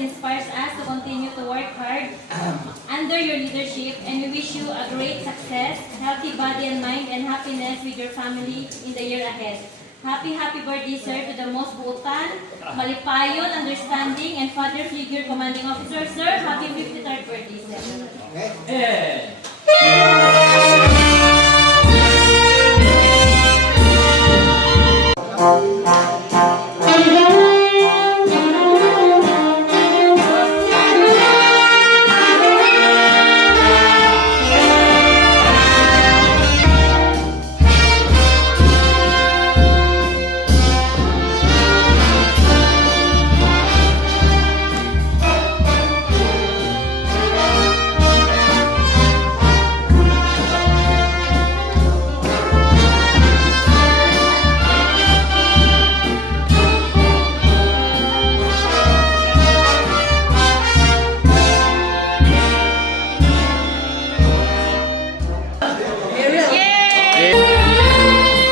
inspires us to continue to work hard under your leadership, and we wish you a great success, healthy body and mind, and happiness with your family in the year ahead. Happy birthday, sir, to the most butan, malipayon, understanding, and father figure commanding officer. Sir, happy 53rd birthday, sir. Okay.